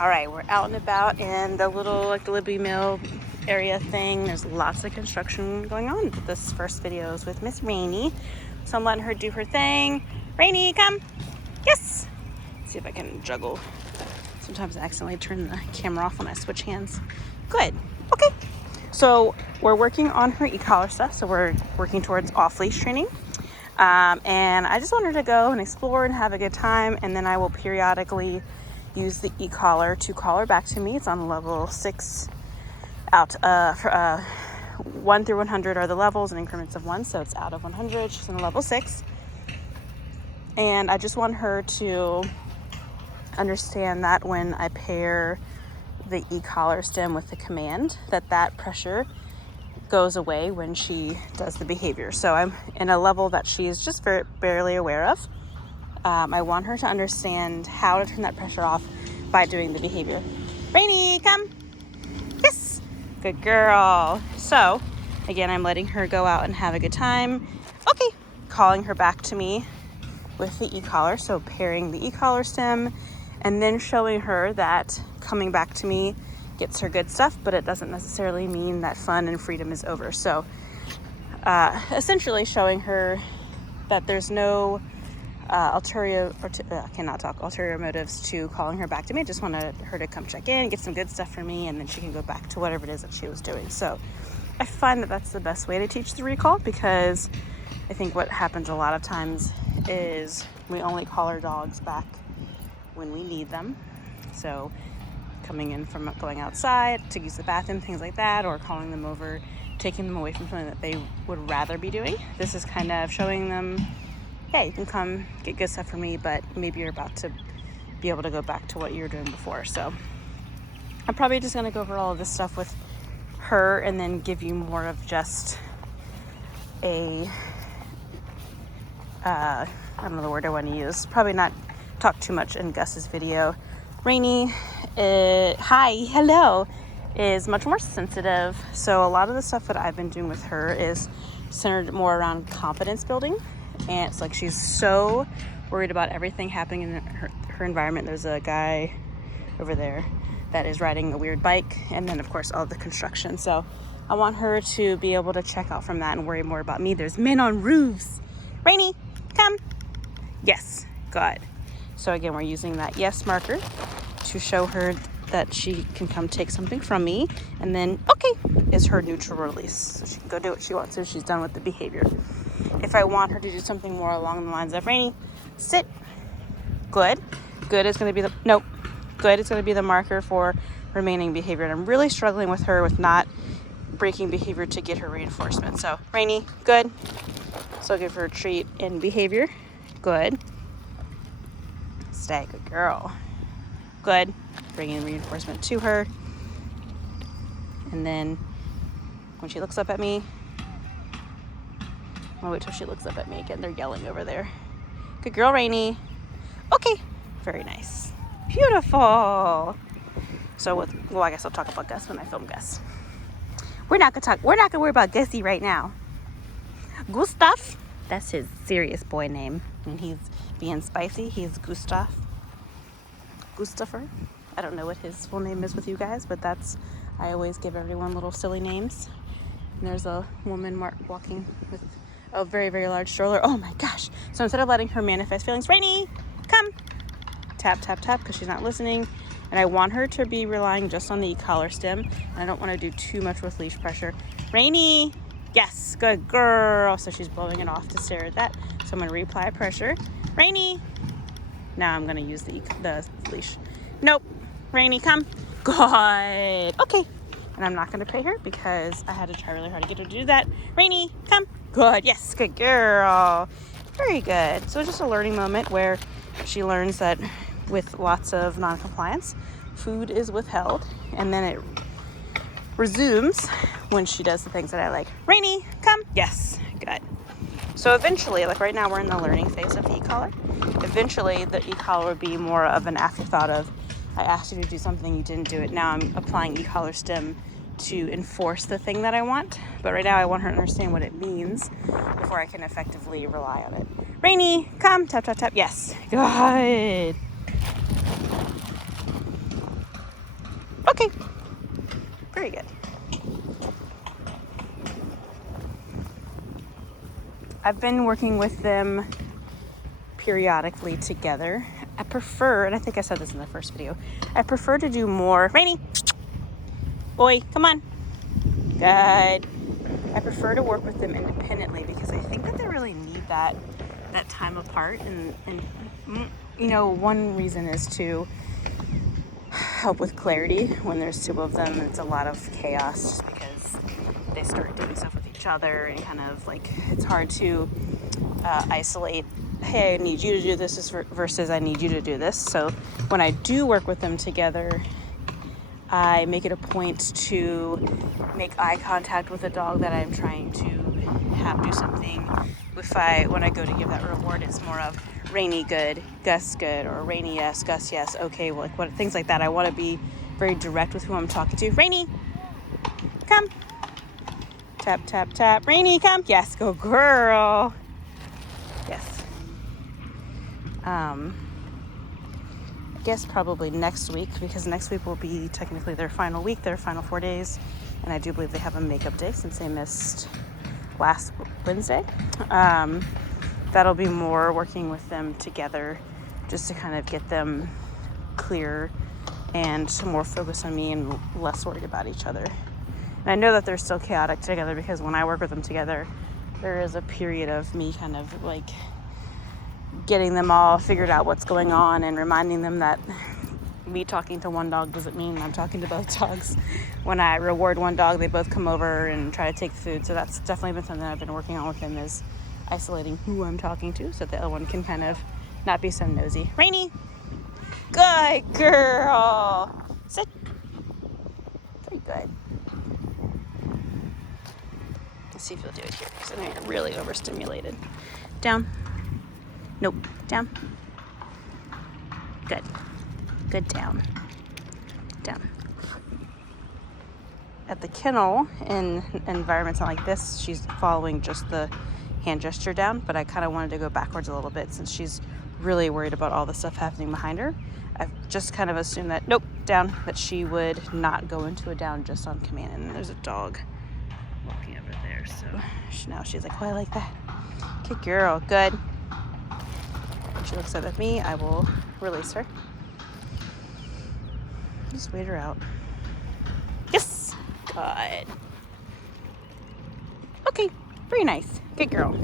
All right, we're out and about in the little like the Libby Mill area thing. There's lots of construction going on. This first video is with Miss Rainy, so I'm letting her do her thing. Rainy, come. Yes. Let's see if I can juggle. Sometimes I accidentally turn the camera off when I switch hands. Good. Okay. So we're working on her e-collar stuff. So we're working towards off-leash training. And I just want her to go and explore and have a good time. And then I will periodically use the e-collar to call her back to me. It's on level 6 out. For 1 through 100 are the levels in increments of 1. So it's out of 100. She's on level 6. And I just want her to understand that when I pair the e-collar stem with the command, that pressure goes away when she does the behavior. So I'm in a level that she's just barely aware of. I want her to understand how to turn that pressure off by doing the behavior. Rainy, come. Yes. Good girl. So again, I'm letting her go out and have a good time. Okay. Calling her back to me with the e-collar. So pairing the e-collar stem and then showing her that coming back to me gets her good stuff, but it doesn't necessarily mean that fun and freedom is over. So essentially showing her that there's no ulterior motives to calling her back to me. I just wanted her to come check in, get some good stuff from me, and then she can go back to whatever it is that she was doing. So I find that that's the best way to teach the recall, because I think what happens a lot of times is we only call our dogs back when we need them. So coming in from going outside to use the bathroom, things like that, or calling them over, taking them away from something that they would rather be doing. This is kind of showing them, hey, you can come get good stuff from me, but maybe you're about to be able to go back to what you were doing before. So I'm probably just going to go over all of this stuff with her and then give you more of just a, I don't know the word I want to use. Probably not talk too much in Gus's video. Rainy, hello, is much more sensitive. So a lot of the stuff that I've been doing with her is centered more around confidence building. And it's like she's so worried about everything happening in her environment. There's a guy over there that is riding a weird bike, and then of course all the construction. So I want her to be able to check out from that and worry more about me. There's men on roofs. Rainy, come. Yes, good. So again, we're using that yes marker to show her that she can come take something from me, and then okay is her neutral release. So she can go do what she wants if she's done with the behavior. If I want her to do something more along the lines of Rainy, sit. Good. Good is going to be Good is going to be the marker for remaining behavior. And I'm really struggling with her with not breaking behavior to get her reinforcement. So Rainy, good. So I'll give her a treat in behavior. Good. Stay, good girl. Good. Bringing reinforcement to her. And then when she looks up at me, I'll wait till she looks up at me again. They're yelling over there. Good girl, Rainy. Okay. Very nice. Beautiful. So I guess I'll talk about Gus when I film Gus. We're not gonna worry about Gussie right now. Gustav, that's his serious boy name. When he's being spicy, he's Gustav. Gustafer. I don't know what his full name is with you guys, but I always give everyone little silly names. And there's a woman walking with a very, very large stroller. Oh my gosh. So instead of letting her manifest feelings, Rainy, come. Tap, tap, tap, because she's not listening. And I want her to be relying just on the e-collar stem. And I don't want to do too much with leash pressure. Rainy, yes, good girl. So she's blowing it off to stare at that. So I'm going to reapply pressure. Rainy. Now I'm going to use the leash. Nope. Rainy, come. Good. Okay. And I'm not going to pay her because I had to try really hard to get her to do that. Rainy, come. Good. Yes, good girl. Very good. So it's just a learning moment where she learns that with lots of non-compliance, food is withheld, and then it resumes when she does the things that I like. Rainy, come. Yes, good. So eventually, like right now, we're in the learning phase of the e-collar. Eventually, the e-collar would be more of an afterthought of, I asked you to do something, you didn't do it. Now I'm applying e-collar stem to enforce the thing that I want. But right now I want her to understand what it means before I can effectively rely on it. Rainy, come. Tap, tap, tap. Yes. Good. Okay. Very good. I've been working with them periodically together. I prefer, and I think I said this in the first video, I prefer to do more. Rainy! Boy, come on. Good. I prefer to work with them independently because I think that they really need that time apart. And you know, one reason is to help with clarity. When there's two of them, it's a lot of chaos just because they start doing stuff with each other and kind of like it's hard to isolate, hey, I need you to do this versus I need you to do this. So when I do work with them together, I make it a point to make eye contact with the dog that I'm trying to have do something. When I go to give that reward, it's more of Rainy good, Gus good, or Rainy yes, Gus yes, okay, well, like what things like that. I want to be very direct with who I'm talking to. Rainy, come. Tap, tap, tap. Rainy, come. Yes, go girl. Yes. I guess probably next week, because next week will be technically their final week, their final 4 days, and I do believe they have a makeup day since they missed last Wednesday. That'll be more working with them together just to kind of get them clear and more focused on me and less worried about each other. And I know that they're still chaotic together because when I work with them together, there is a period of me kind of like getting them all figured out what's going on and reminding them that me talking to one dog doesn't mean I'm talking to both dogs. When I reward one dog, they both come over and try to take food. So that's definitely been something I've been working on with them, is isolating who I'm talking to so that the other one can kind of not be so nosy. Rainy, good girl. Sit. Very good. Let's see if you'll do it here because I know you're really overstimulated. Down. Nope. Down. Good. Good. Down. Down. At the kennel, in environments like this, she's following just the hand gesture down, but I kind of wanted to go backwards a little bit since she's really worried about all the stuff happening behind her. I've just kind of assumed that, nope, down, that she would not go into a down just on command. And there's a dog walking over there, so now she's like, oh, I like that. Good girl. Good. When she looks up at me, I will release her. Just wait her out. Yes. Good. Okay. Very nice. Good girl.